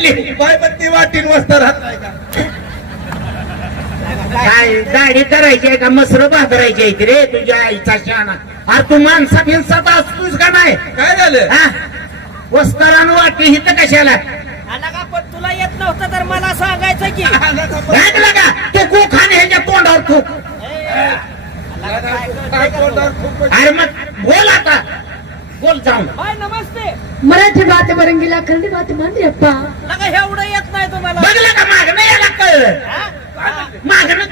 घेतली बाय पण ती वाटीन वाजता राहत नाही का काय गाडी करायची आहे का? मसर बाजारायची आहे रे तुझ्या आईचा शाना अरे तू माणसा बिनसात असतोस का नाही? काय झालं? हा? वस्तारानं वाटते हिथं कशाला? आला का? पण तुला येत नव्हतं तर मला सांगायचं की. आला का पण? लागला का? तू को खाणे ह्याच्या तोंडावर काय खूप अरे मग बोल आता. बोल बाय नमस्ते. मराठी बात बरंगीला खरडी बात मांडी अप्पा. लगा एवढं येत नाही तुम्हाला. बघलं का मागणं याला कळलं हा? मागणं?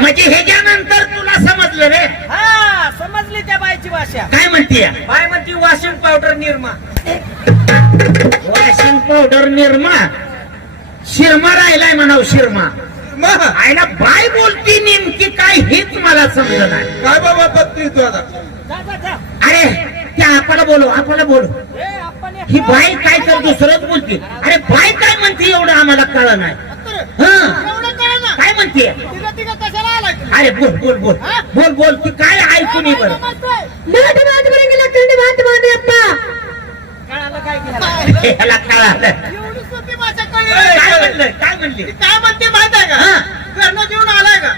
म्हणजे ह्याच्यानंतर तुला समजलं रे. हा समजली त्या बाईची भाषा. काय म्हणतीय? बाय म्हणती washing powder Nirma. Washing powder Nirma? शिरमा राहिलाय म्हणाव शिरमा. मग आईला बाय बोलती नेमकी काय हेच मला समजत नाही. काय बाबा पत्नी तू आता? जा जा जा. अरे त्या आपल्याला बोलू आपल्याला बोलू ही बाई काय तर दुसरंच बोलते. अरे बाई काय म्हणते एवढं आम्हाला कळ नाही. हं. काय म्हणते? अरे बोल बोल बोल. बोल बोल. ती काय ऐकून ये बरं. ह्याला कळालं. एवढी सोपी भाषा कळली. काय म्हणलं? काय म्हणली? काय म्हणते माहीत आहे हा. का घरनं जेवण आलाय का?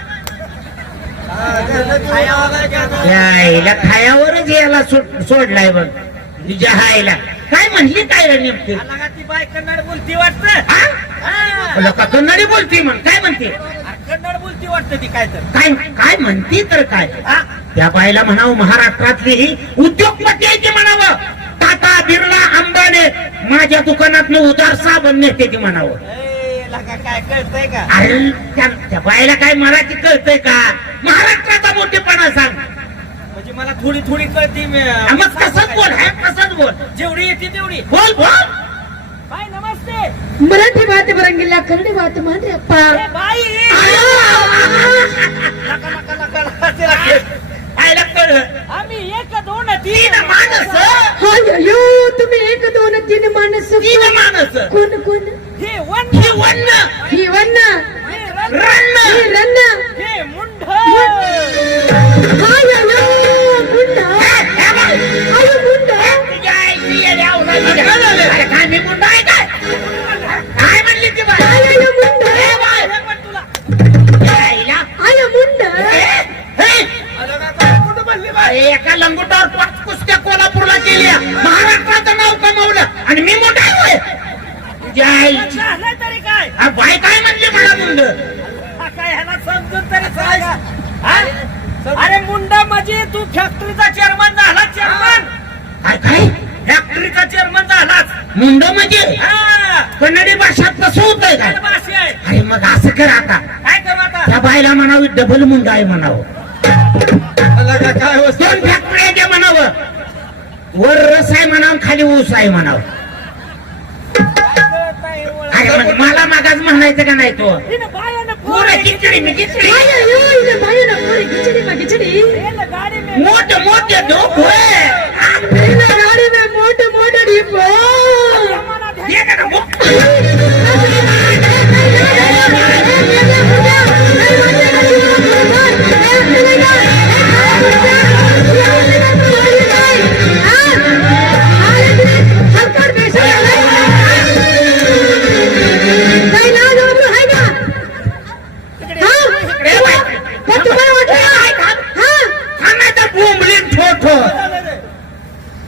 या आईला खायावरच याला सोड- सोडलाय बघ. तुझ्या आईला काय म्हणली काय रे नेमकी का ती बाई कन्नड बोलती वाटत? हा? लोका कन्नडी बोलती म्हण काय म्हणते? कन्नड बोलती वाटत ती काय तर. काय काय म्हणती तर काय? त्या बाईला म्हणावं महाराष्ट्रातली ही उद्योगपती आहे ती म्हणावं. टाटा बिर्ला अंबाने माझ्या दुकानात उदार साबण नेते ती म्हणावं. काय कळतंय का? अरे त्या बाईला काय मराठी कळतंय का? थोडी थोडी कळती मी- मग कसंच बोल हा कसंच बोल? जेवढी येते तेवढी. बोल बोल. बाय नमस्ते. मराठी बात बरंगीला खरडी बात मांडी अप्पा ए, बाई. लका, लका, लका, लका, तिला खेळ. आईला कळलं आम्ही एक दोन तीन. माणस. हाय यो तुम्ही एक दोन तीन माणस. तीन माणस. कोण कोण? हे वन. ही वन्न मुंड म्हणजे? हा. कन्नडी भाषात कसं भाषा आहे. अरे मग असं कर आता. काय करू आता? त्या बाईला म्हणावं डबल मुंड आहे म्हणावं. लगा काय वस्तू? दोन फॅक्टरी आहे ते म्हणावं. वर रस आहे म्हणावं खाली ऊस आहे म्हणावं. अरे मग मला मागाच म्हणायचं का नाही तो? पुरे खिचडी मी खिचडी. मोठे मोठे डोक होय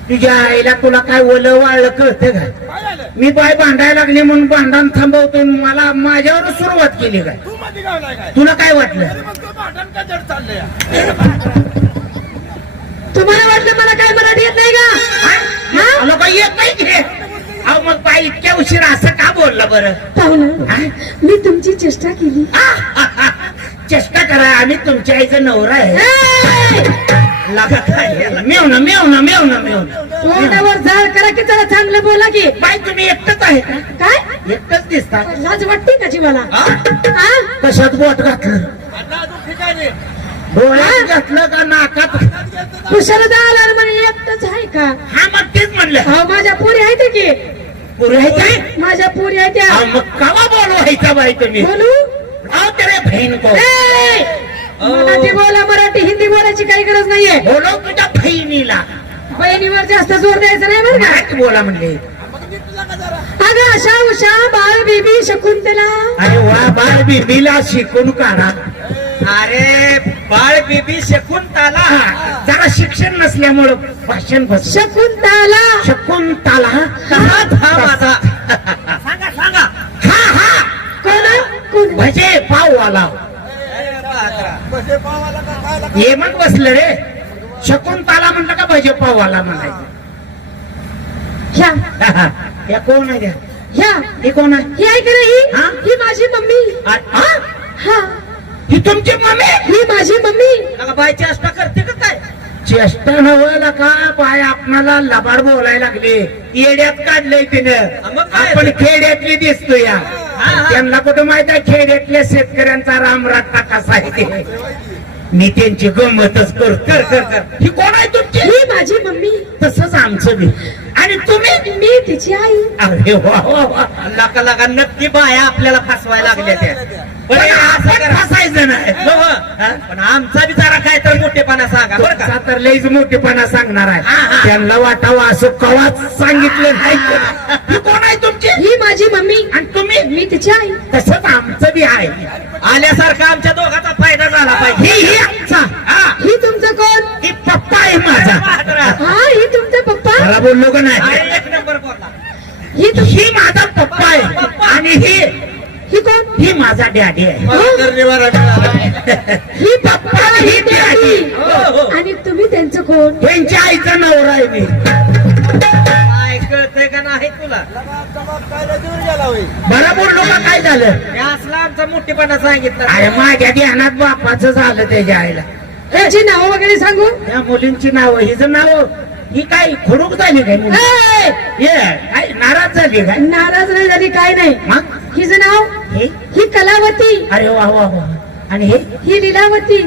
तुझ्या आईला तुला काय ओलं वाळलं कळतं का मी बाय भांडायला लागली म्हणून भांडण थांबवतो मला माझ्यावर सुरुवात केली काय? तुला काय वाटलं? तुम्हाला वाटलं मला काय मराठी येत नाही का? हा? आलो काय येत नाही की अहो मग बाई इतक्या उशीर असं का बोललं बरं? पाहुणं हा? मी तुमची चेष्टा केली. चेष्टा करा आम्ही तुमच्या आईचं नवरा आहे. मेवणं मेवणं मेवणं मेवणं तोंडावर जाळ करा की जरा चांगलं बोला की. बाई तुम्ही एकटंच आहे का? काय? एकटंच दिसता. लाज वाटते का जीवाला? हा? कशात बोट घातलं? डोळ्यात घातलं का नाकात? कुशाला जायला म्हणे एकटंच आहे का? हा मग तेच म्हणलं. अहो माझ्या पोरी आहेत की. पुरे आहे काय? माझ्या पोरी आहेत त्या. मग कवा बोलवायचा बाई तुम्ही? बोलू? अहो तेरे बहीण को. ए! मराठी बोला मराठी हिंदी बोलायची काही गरज नाहीये. बोलव तुझ्या बहिणीला. बहिणीवर जास्त जोर द्यायचा नाही बरं का? मराठी बोला म्हणले. अगं आशा उषा बाळ बेबी शकुंतला अरे वा बाळ बीबीला शिकून काढा. अरे बाळ बेबी शकुंतला हा, जरा शिक्षण नसल्यामुळं भाषण बस शकुंतला शकुंतला हा था माझा. सांगा सांगा. हा हा. कोण कोण? भजे पाववाला कसे पावाला का काय लागलं? ये मग बसलं रे शकुंतला म्हणलं का भजे पाववाला म्हणायचं. या कोण आहे? ह्या हे कोण आहे ही ऐक रे ही हा? माझी मम्मी हा? हा ही तुमची मम्मी ही माझी मम्मी बाई चेष्टा करते का काय चेष्टा नव्हला का बाय आपणाला लबाड बोलायला लागले येड्यात काढलंय तिनं? आपण खेड्यातली दिसतो या. त्यांना कुठं माहीत आहे? खेड्यातल्या शेतकऱ्यांचा रामराट्टा कसा आहे ते मी त्यांची गंमतच करतो कर कर कर. ही कोण आहे तुमची? ही माझी मम्मी. तसंच आमचं बी. आणि तुम्ही? मी तिची आई. अरे वा वा वा. लका नक्की बाया आपल्याला फसवायला लागल्या त्या. फसायचं नाही. हो, हो. पण आमचा बी जरा काय तर मोठेपणा सांगा बरं का? तुमचा तर लईच मोठेपणा सांगणार हा, आहे. त्यांना वाटावं असं कवाच सांगितलं नाही. ही कोण आहे तुमची? ही माझी मम्मी. आणि तुम्ही? मी तिची आई. तसंच आमचं बी आहे. आल्यासारखा आमच्या दोघांचा फायदा झाला पाहिजे. ही आमचा. हा. ही तुमचं कोण? ही पप्पा आहे माझा. हा. ही तुमचा पप्पा? मला बोललो का नाही? एक नंबर बोलला. ही ही माझा पप्पा आहे. आणि ही ही माझा डॅडी आहे. ही पप्पा ही डॅडी. हो, हो. आणि तुम्ही त्यांचं कोण? त्यांच्या आईचा नवरा आहे मी. काय कळतंय का नाही तुला? लगा आमचा बाप खायला दूर गेला होय. बरं बोललो का? काय झालं? असला आमचा मोठेपणा सांगितला. अरे माझ्या ध्यानात बापाचं झालं त्याच्या आईला. त्यांची नाव वगैरे सांगू? त्या मुलींची नाव हिचं नाव. ही काय खुडूक झाली काय मुली? ए, काय नाराज झाली काय? नाराज नाही झाली काय नाही. मग? हिचं नाव कलावती अरे वा वा वा. आणि हे ही लीलावती.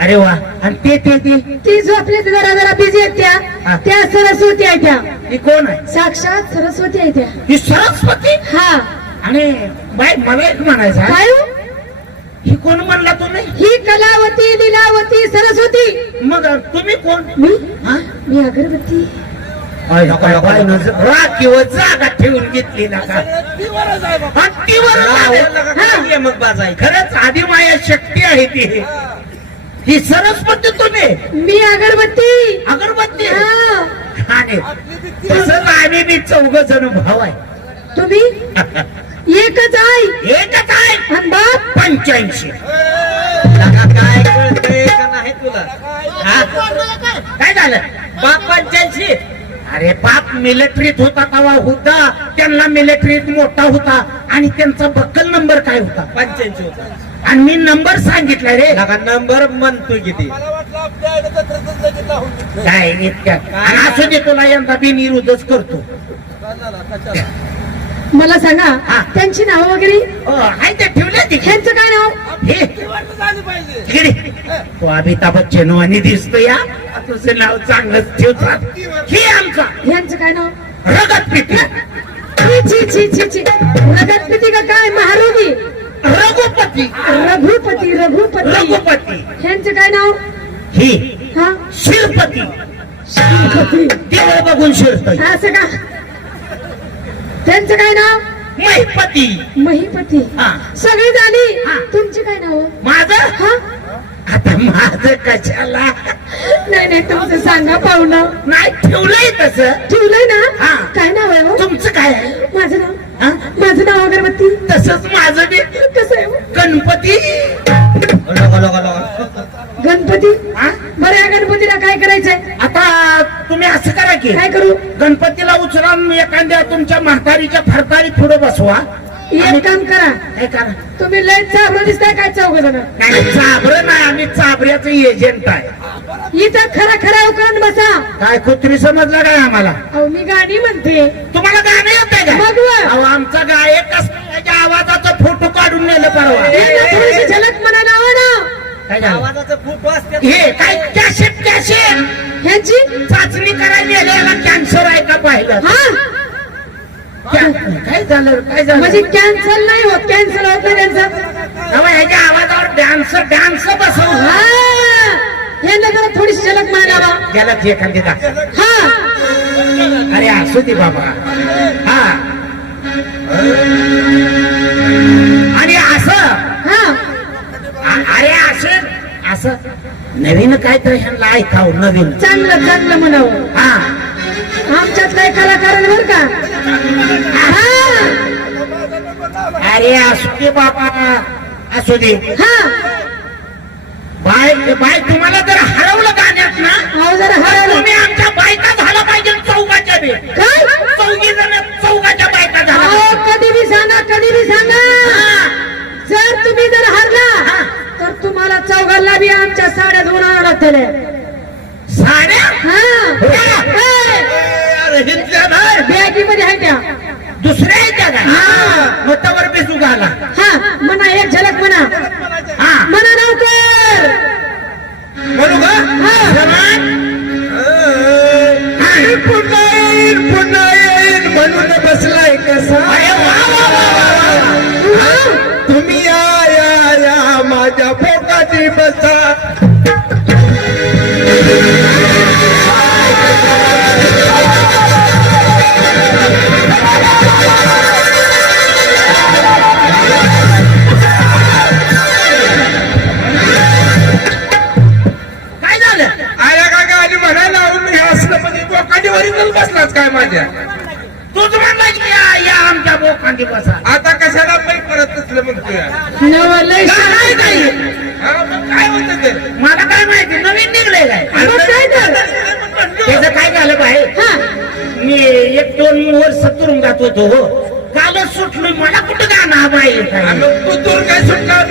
अरे वा. आणि ते ते ते. ती झोपले तर जरा जरा बिझी आहेत. त्या. त्या सरस्वती आहेत त्या. ती कोण आहे? साक्षात सरस्वती आहे त्या. ही सरस्वती? हा. आणि बाई मला एक म्हणायचं आहे. काय हो? ही कोण म्हणला तुम्ही? ही कलावती लीलावती सरस्वती. मग तुम्ही कोण? मी? हा? मी अगरबत्ती. जागा ठेवून घेतली ना का? ती वरच आहे बाबा. हत्तीवर मग बाजाय खरंच आधी माया शक्ती आहे ती. ही. सरस्वती तुम्ही मी अगरबत्ती. अगरबत्ती. हा. आणि तसंच आम्ही बी चौघ जण भाव आहे. तुम्ही? एकच आई. एकच आहे आणि बाप. पंच्याऐंशी. काय कळतंय का नाही तुला? हा? काय झालं? बाप पंच्याऐंशी. अरे बाप मिलिटरीत होता तेव्हा होता. त्यांना मिलिटरीत मोठा होता. आणि त्यांचा बक्कल नंबर काय होता? पंच्याऐंशी होता. आणि मी नंबर सांगितला रे. नंबर म्हणतोय किती. काय इतक्या आणि असू दे तुला यंदा बिनविरोधच करतो. काय झालं? कशाला? मला सांगा. त्यांची नाव वगैरे? ते ठेवले ह्यांचं काय नाव? हे. अमिताभ बच्चन आणि दिसतो या. तुझं नाव चांगलंच ठेवतात हे आमचा. ह्यांचं काय नाव? रगत छी छी रगतपती का काय? महारोगी. रघुपती. रघुपती रघुपती. रघुपती. ह्यांचं काय नाव? ही. हा. शिरपती. श्रीपती. देवळ बघून शिरतोय. असं का? त्यांचं काय नाव? महिपती. महिपती. हा. सगळी झाली? हा. तुमची काय नाव? माझं? हा? आता माझं कशाला? नाही नाही तुमचं सांगा पाहुणं. नाही ठेवलंय तसं. ठेवलंय ना? हा. काय नाव आहे हो? तुमचं काय आहे? माझं नाव? हा? माझं नाव अगरबत्ती. तसंच माझं बी. कसं आहे हो? गणपती. गणपती? हा? बरं या गणपतीला काय करायचंय? आता तुम्ही असं करा की काय करू? गणपतीला उचलून एखाद्या तुमच्या म्हातारीच्या फरतारी पुढे बसवा. एक काम करा. काय करा? तुम्ही लय चाबरं दिसताय काय चौघ जण? नाही चाबरं नाही आम्ही चाबऱ्याचं एजंट आहे. इथं खरा खरा उकरण बसा. काय कुत्री समजलं काय आम्हाला? अहो मी गाणी म्हणते. तुम्हाला गाणं येत का? मग वा. अहो, आमचा गायक त्याच्या आवाजाचा फोटो काढून नेलं परवा. झलक म्हणा लावा ना. काय झालं? आवाजाचा फोटो असते. हे काय कॅसेट कॅसेट ह्यांची चाचणी करायला नेल्याला कॅन्सर आहे का पाहिलं? हा. क्या- काय झालं काय झालं? म्हणजे कॅन्सल नाही होत कॅन्सल होत नाही त्यांचं ह्याच्या आवाजावर डान्स डान्स बसव. हा. जरा थोडीशी झलक लावा गेला एखादी हा. अरे असू दे बाबा. हा. नवीन काय तर ह्यांना ऐकावं नवीन. चांगलं चांगलं म्हणावं. हा. आमच्यात काही कलाकार बरं का? हा. अरे असू दे बाबा. असू दे. हा. बाय बाय तुम्हाला जर हरवलं गाण्यात ना अहो जरा हरवलं तुम्ही आमच्या बायका झाला पाहिजे चौकाच्या बी काय चौघी जण चौकाच्या बायका झाला अहो कधी बी सांगा कधी बी सांगा जर तुम्ही जर हरला तर तुम्हाला चौघांना बी आमच्या साड्या धुवून आणावं लागतील साड्या? हा. हिंदल्या नाही. बॅगीमध्ये आहे त्या. दुसऱ्या? म्हणजे वरील बसलाच काय माझ्या? तूच म्हणला की या या आमच्या बोकांडी बसा. आता कशाला पै परत असलं म्हणतोय नवं लय काय हा, होतं ते? मला काय माहिती नवीन निघलंय काय? मग काय तर? त्याचं काय झालं बाहेर हा. मी एक दोन वर्ष तुरुंगात होतो हो. कालच सुटलोय मला कुठं गाणं बाहेर काय काय सुटला